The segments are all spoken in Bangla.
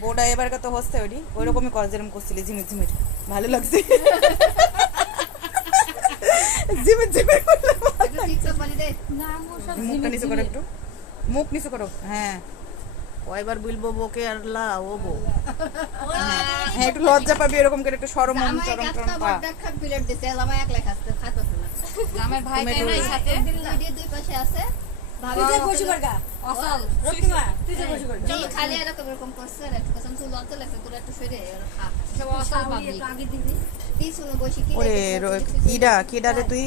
বোর্ডা এবার কত হচ্ছে ওই রকমই কর যেরকম করছিলি ঝিমির ঝিমির ভালো লাগছে ঝিমির ঝিমির মুখটা নিচু করো একটু মুখ নিচু করো হ্যাঁ কয়বার বলবো বকে আর লা ও বো হ্যাঁ একটু লজ্জা পাবি এরকম করে একটু সরম চরম চরম পা আমার ভাই নাই সাথে দুই পাশে আছে তুই যে বসে করগা অসল রক্তিমা তুই যে বসে করগা এই খালি এরকম এরকম করছে একটু কসম তুই লজ্জা লাগছে তোর একটু সরে খা সব অসল পাবি আগে দিবি তুই শুনো বসে কি ওরে ইডা কিডা রে তুই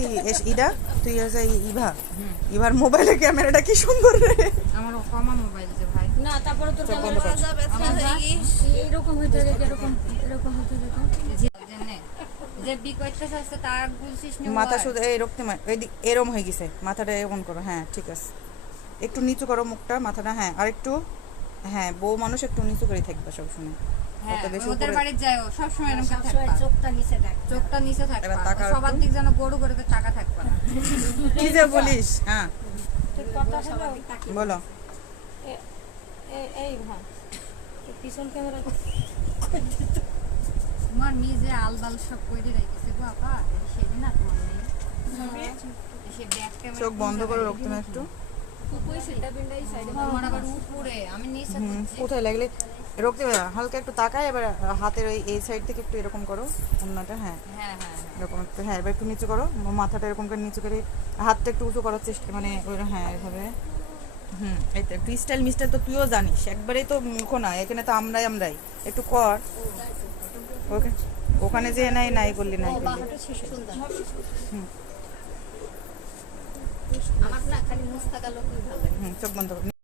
ইডা তুই হচ্ছে ইভা ইভার মোবাইলের ক্যামেরাটা কি সুন্দর রে আমার কমা মোবাইল যে ভাই না তারপরে তোর বন্ধ কর। এরকম হইতে রে এরকম এরকম হইতে রে জানে যে বি কইতেছ আছে তার গুলছিস নি মাথা শুধু এই রক্তে এরম হয়ে গেছে মাথাটা এমন করো হ্যাঁ ঠিক আছে একটু নিচু করো মুখটা মাথাটা হ্যাঁ আর একটু হ্যাঁ বউ মানুষ একটু নিচু করে থাকবে সবসময় হ্যাঁ অত বেশি ওদের উপরে বাড়ি যাও সব সময় এরকম সবসময় থাকবা চোখটা নিচে রাখ চোখটা নিচে এবার থাকবা তাকাও সবার একটু। দিক যেন গরু করে টাকা থাকবা না কি যে বলিস হ্যাঁ ঠিক কথা হলো বলো এই হ্যাঁ পিছন ক্যামেরা তোমার মেয়ে যে আলবাল সব কইরে রাখিছে গো আপা সেদিন না তোমার নেই সে ব্যাক ক্যামেরা চোখ বন্ধ করো রক্ত একটু কই সেটা বিন্দাই সাইডে তোমার আবার উপরে আমি নিচে করছি কোথায় লাগলে রক্তে হালকা একটু তাকায় এবার হাতের ওই এই সাইড থেকে একটু এরকম করো অন্যটা হ্যাঁ হ্যাঁ হ্যাঁ এরকম একটু হ্যাঁ এবার একটু নিচু করো মাথাটা এরকম করে নিচু করে হাতটা একটু উঁচু করার চেষ্টা মানে ওই হ্যাঁ এভাবে এই তো একটু স্টাইল মিস্টাইল তো তুইও জানিস একবারেই তো মুখো না এখানে তো আমরাই একটু কর ওকে ওখানে যে নাই করলি নাই করলি সুন্দর আমার না খালি মুস্তাকা লোকই ভালো লাগে চোখ বন্ধ কর